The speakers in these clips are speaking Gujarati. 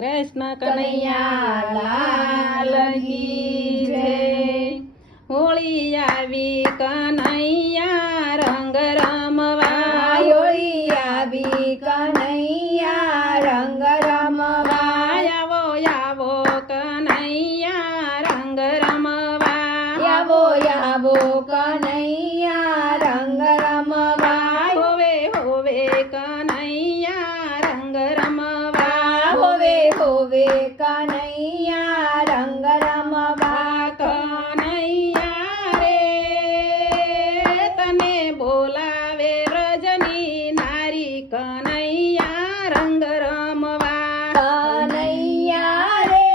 કૃષ્ણ કનૈયા લાલ કી જય. હોળી આવી કનૈયા રંગ રમવા, હોળી આવી કનૈયા રંગ રમવા, આવો આવો કનૈયા રંગ રમવા, આવો આવો કનૈયા રંગ રમવા, હોવે હોવે કનૈયા રંગ રમવા, હોવે હોવે કનૈયા રંગ રમવા. કનૈયા રે તને બોલાવે વ્રજની નારી, કનૈયા રંગ રમવા. કનૈયા રે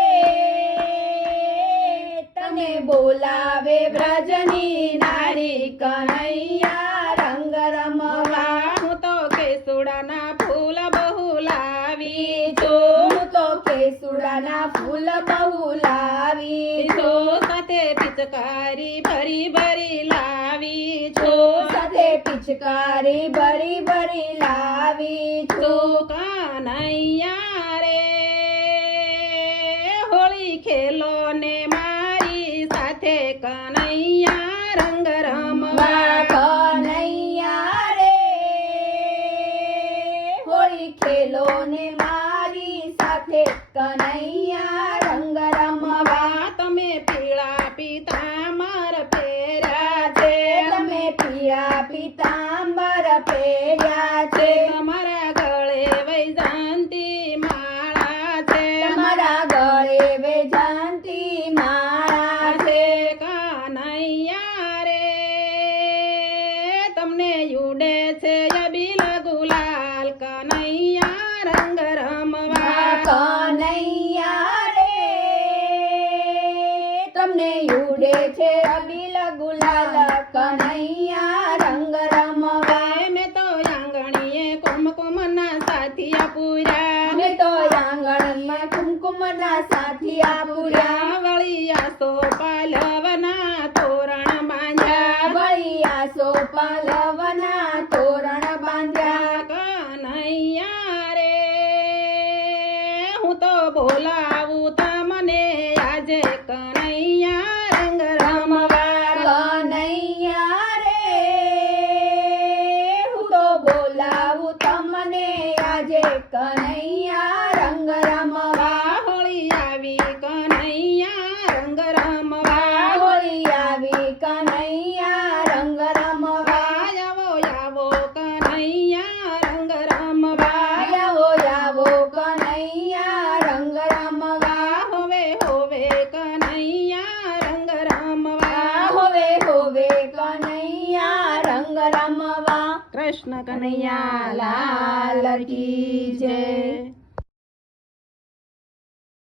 તને બોલાવે વ્રજની નારી, કનૈયા રંગ રમવા. હું તો કેસુડાના ફૂલ બહુ લાવી છું, હું તો કેસુડાના ફૂલ બહુ લાવી છો, છું, સાથે પિચકારી ભરી ભરી લાવી છું, સાથે પિચકારી ભરી ભરી લાવી છું. કનૈયા રે હોળી ખેલો ને મારી સાથે, કનૈયા રંગ રમવા. કનૈયા રે હોળી ખેલો ને મારી સાથે, કનૈયા રંગ રમવા. તમે પીળા પીતાંબર પહેર્યા છે, તમે પીળા પીતાંબર પહેર્યા છે, તમારા ગળે વૈજયંતી માળા છે, તમારા ગળે વૈજયંતી માળા છે. કનૈયા રે તમને યુડે છે અબીલ ગુલાલ, કનૈયા રંગ રમવા. કનૈયા રે તમને યુડે છે અબીલ ગુલાલ, કનૈયા રંગ રમવા. મેં તો આંગણીએ કુમકુમના સાથિયા પૂર્યા, મેં તો આંગણમાં કુમકુમના સાથિયા પૂર્યા, વળિયા તો પાલવના તોરણ બાંધ્યા, વળિયા સોપાલવના તોરણ બાંધ્યા. કનૈયા રે હું તો બોલાવું તમને આજે, કનૈયા રંગ રમવા. કનૈયા રે હું તો બોલાવું તમને આજે, કનૈયા રંગ રમવા. હોળી આવી કનૈયા રંગ રમવા, હોળી આવી કનૈયા રંગ રમવા, આવો આવો કનૈયા રંગ રમવા. આવો આવો કનૈયા રંગ રમવા, હોવે હોવે કનૈયા રંગ રમવા. હોવે હોવે કનૈયા રંગ રમવા. કૃષ્ણ કનૈયા લાલ કી જય.